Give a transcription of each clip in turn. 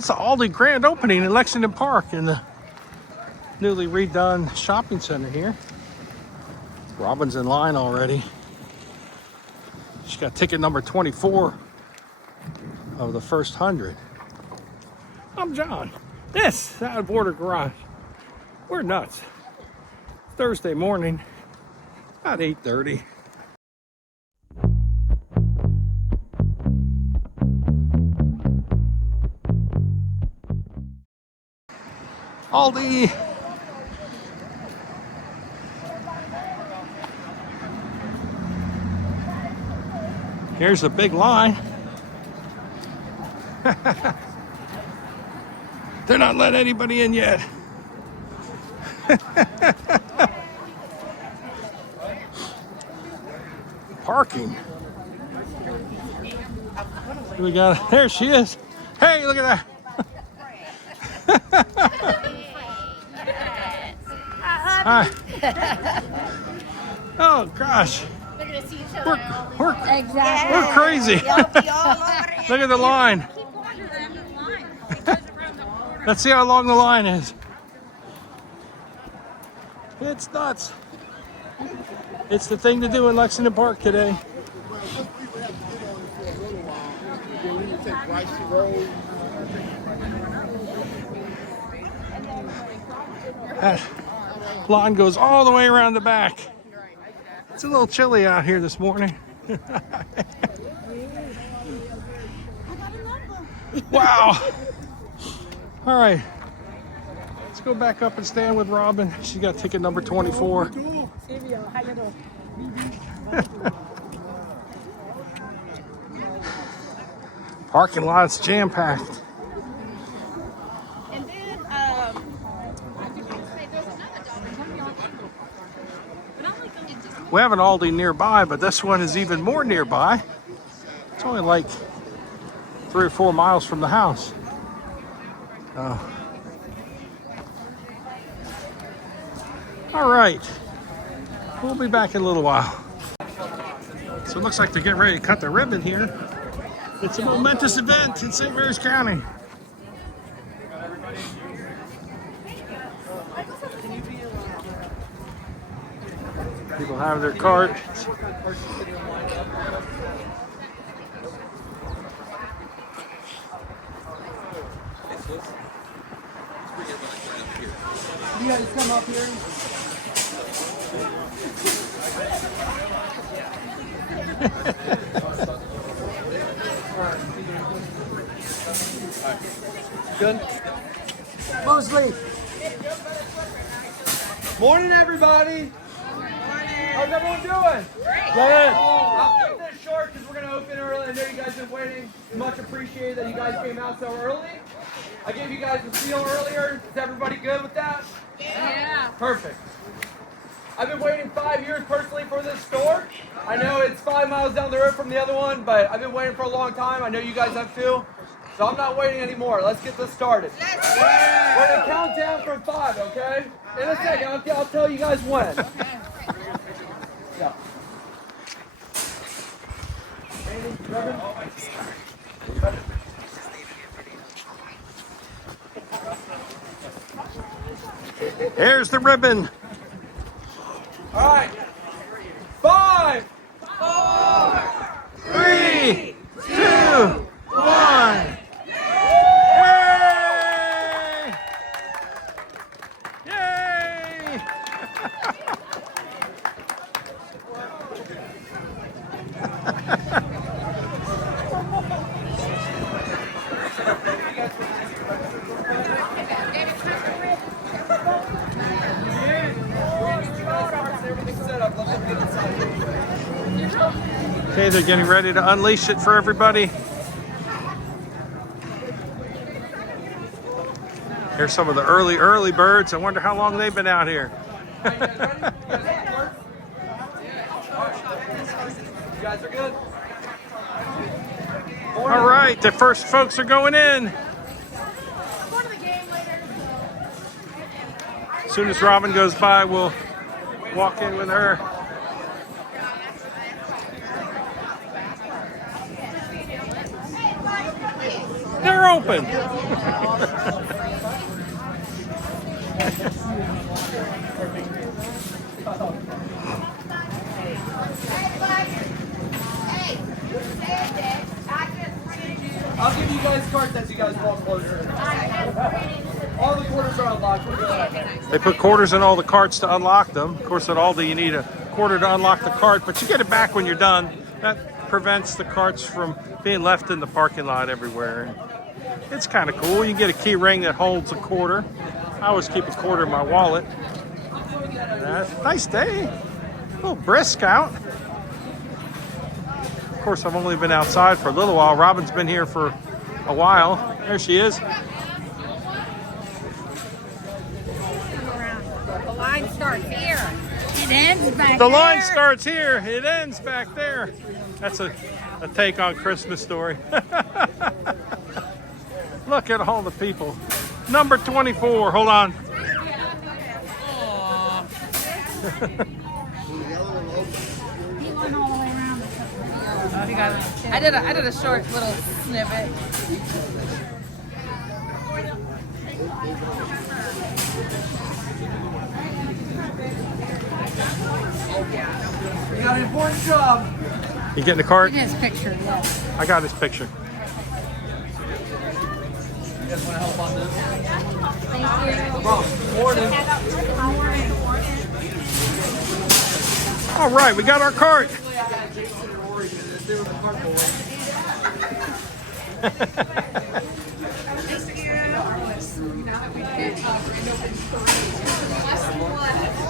It's the Aldi grand opening in Lexington Park in the newly redone shopping center here. Robin's in line already. She's got ticket number 24 of the first 100. I'm John. This is Out of Border Garage. We're nuts. Thursday morning, about 8:30. Aldi. Here's a big line. They're not letting anybody in yet. Parking. We got, there she is. Hey, look at that. Hi. Oh gosh. We're crazy. Look at the line. Let's see how long the line is. It's nuts. It's the thing to do in Lexington Park today. That line goes all the way around the back. It's a little chilly out here this morning. Wow. All right. Let's go back up and stand with Robin. She's got ticket number 24. Parking lot's jam-packed. We have an Aldi nearby, but this one is even more nearby. It's only like 3 or 4 miles from the house. All right, we'll be back in a little while. So it looks like they're getting ready to cut the ribbon here. It's a momentous event in St. Mary's County. People have their cards. You guys come up here. Good. Mosley. Morning, everybody. How's everyone doing? Great. Good. I'll keep this short because we're going to open early. I know you guys have been waiting. Much appreciated that you guys came out so early. I gave you guys the seal earlier. Is everybody good with that? Yeah. Perfect. I've been waiting 5 years personally for this store. I know it's 5 miles down the road from the other one, but I've been waiting for a long time. I know you guys have too. So I'm not waiting anymore. Let's get this started. We're going to count down from 5, okay? In a second, I'll tell you guys when. Yeah. Here's the ribbon. All right. 5, 4, 3, 2, 1. Yay! Yay! Okay, they're getting ready to unleash it for everybody. Here's some of the early birds. I wonder how long they've been out here. You guys are good? All right, the first folks are going in. As soon as Robin goes by, we'll walk in with her. They're open. I'll give you guys cards as you guys walk closer. All the quarters are unlocked. We're good. They put quarters in all the carts to unlock them. Of course, at Aldi, you need a quarter to unlock the cart, but you get it back when you're done. That prevents the carts from being left in the parking lot everywhere. It's kind of cool. You can get a key ring that holds a quarter. I always keep a quarter in my wallet. Nice day. A little brisk out. Of course, I've only been outside for a little while. Robin's been here for a while. There she is. The line starts here. It ends back The there. line starts here. It ends back there. That's a take on Christmas Story. Look at all the people. Number 24. Hold on. He went all the way around. I did a short little snippet. You got an important job. You getting the cart? His picture, yes. I got his picture. You guys want to help on this? Thank you. No problem. Morning. All right, we got our cart.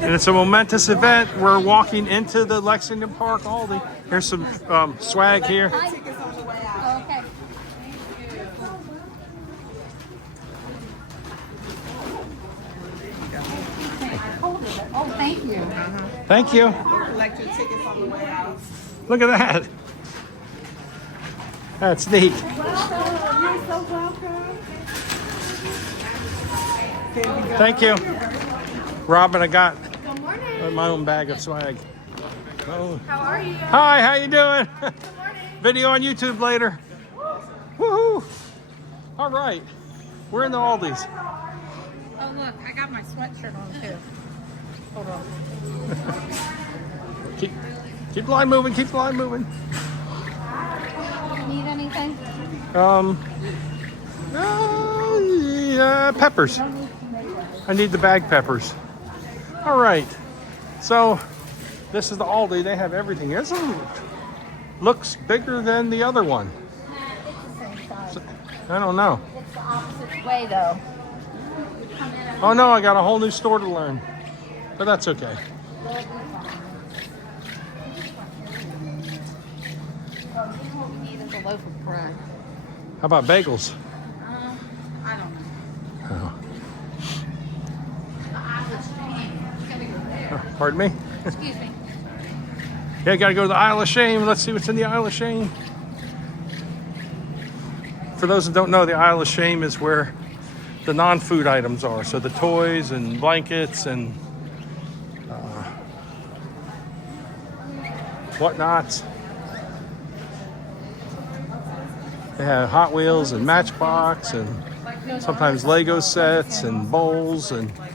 And it's a momentous event. We're walking into the Lexington Park Aldi. Here's some swag here. Okay. Oh, thank you. Thank you. Electric tickets on the way out. Look at that. That's neat. You're so welcome. Thank you. Robin, I got my own bag of swag. Oh. How are you? Hi, how you doing? Video on YouTube later. Woohoo! All right, we're in the Aldi's. Oh, look, I got my sweatshirt on too. Hold on. Keep the line moving. Keep the line moving. Need anything? Yeah, peppers. I need the bag peppers. All right. So this is the Aldi. They have everything. This one looks bigger than the other one. It's the same size. I don't know. It's the opposite way though. Oh no, I got a whole new store to learn. But that's okay. What we need is a loaf of bread. How about bagels? I don't know. Oh. Oh, pardon me? Excuse me. Yeah, gotta go to the Isle of Shame. Let's see what's in the Isle of Shame. For those that don't know, the Isle of Shame is where the non-food items are. So the toys and blankets and whatnots. They have Hot Wheels and Matchbox and sometimes Lego sets and bowls and Some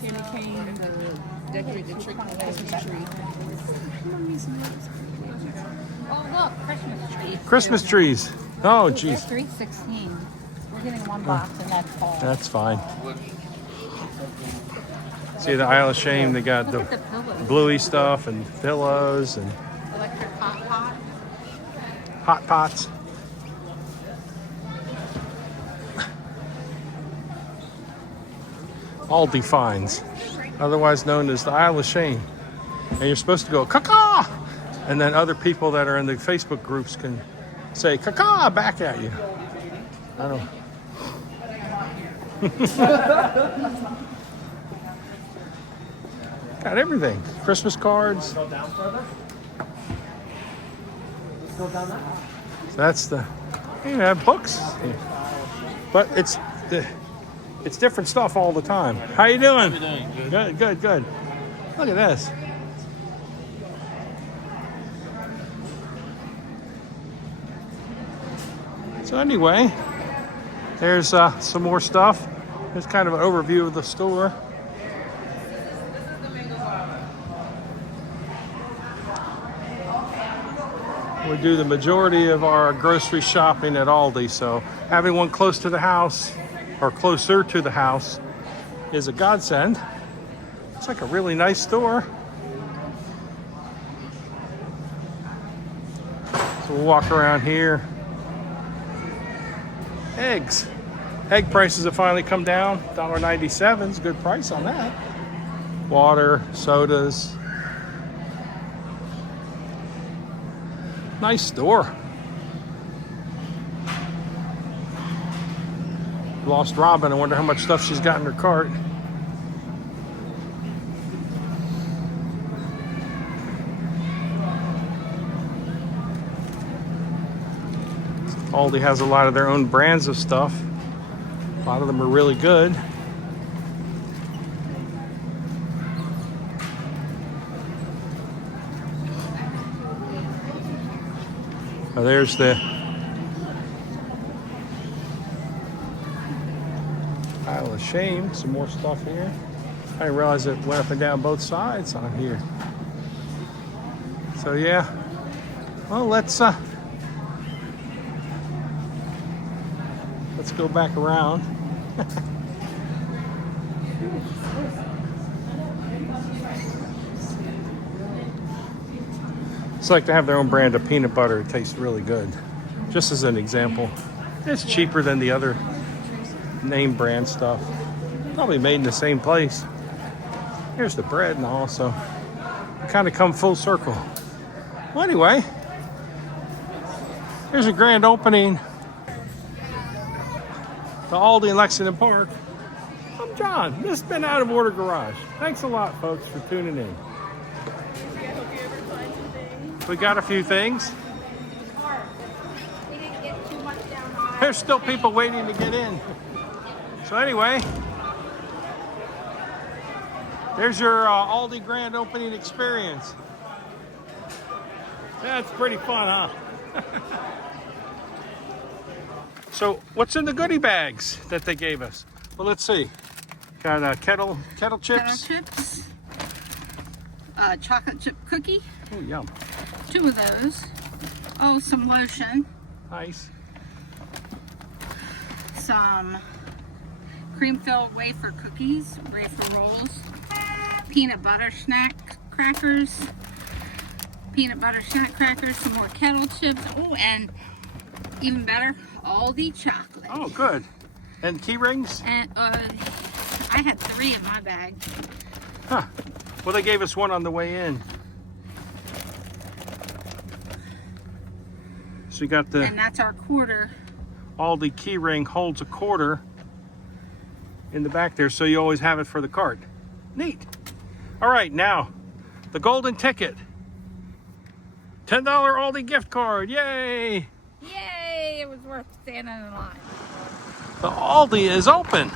candy cane to decorate the tree, Christmas tree. Oh, look, Christmas tree. Christmas trees. Oh, They're geez. $3.16. We're getting one box and that's all. That's fine. See the Isle of Shame, they got Look the at the pillows. bluey stuff and pillows and Electric hot pot. hot pots. Aldi Finds, otherwise known as the Isle of Shame. And you're supposed to go, caca! And then other people that are in the Facebook groups can say, caca, back at you. I don't Got everything. Christmas cards. Go down further. Let's go down that. So that's the, you have books. But it's different stuff all the time. How you doing? Good, good, good. Look at this. So anyway, There's some more stuff. There's kind of an overview of the store. We do the majority of our grocery shopping at Aldi, so having one close to the house or closer to the house is a godsend. It's like a really nice store. So we'll walk around here. Eggs. Egg prices have finally come down. $1.97 is a good price on that. Water, sodas. Nice store. Lost Robin. I wonder how much stuff she's got in her cart. Aldi has a lot of their own brands of stuff. A lot of them are really good. Oh, there's the pile of shame. Some more stuff here. I didn't realize it went up and down both sides on here. So yeah. Well, let's go back around. It's like to have their own brand of peanut butter. It tastes really good. Just as an example. It's cheaper than the other name brand stuff. Probably made in the same place. Here's the bread and all, so we kind of come full circle. Well, anyway, here's a grand opening. The Aldi in Lexington Park. I'm John. This has been Out of Order Garage. Thanks a lot, folks, for tuning in. We got a few things. There's still people waiting to get in. So anyway, there's your Aldi grand opening experience. That's pretty fun, huh? So what's in the goodie bags that they gave us? Well, let's see. Got kettle chips. Kettle chips. Chocolate chip cookie. Oh, yum. 2 of those. Oh, some lotion. Nice. Some cream-filled wafer cookies, wafer rolls, peanut butter snack crackers, some more kettle chips. Oh, and even better, Aldi chocolate. Oh, good. And key rings? And I had 3 in my bag. Huh. Well, they gave us one on the way in. So you got the... And that's our quarter. Aldi key ring holds a quarter in the back there, so you always have it for the cart. Neat. All right, now, the golden ticket. $10 Aldi gift card. Yay! Yay! It was worth standing in line. The Aldi is open.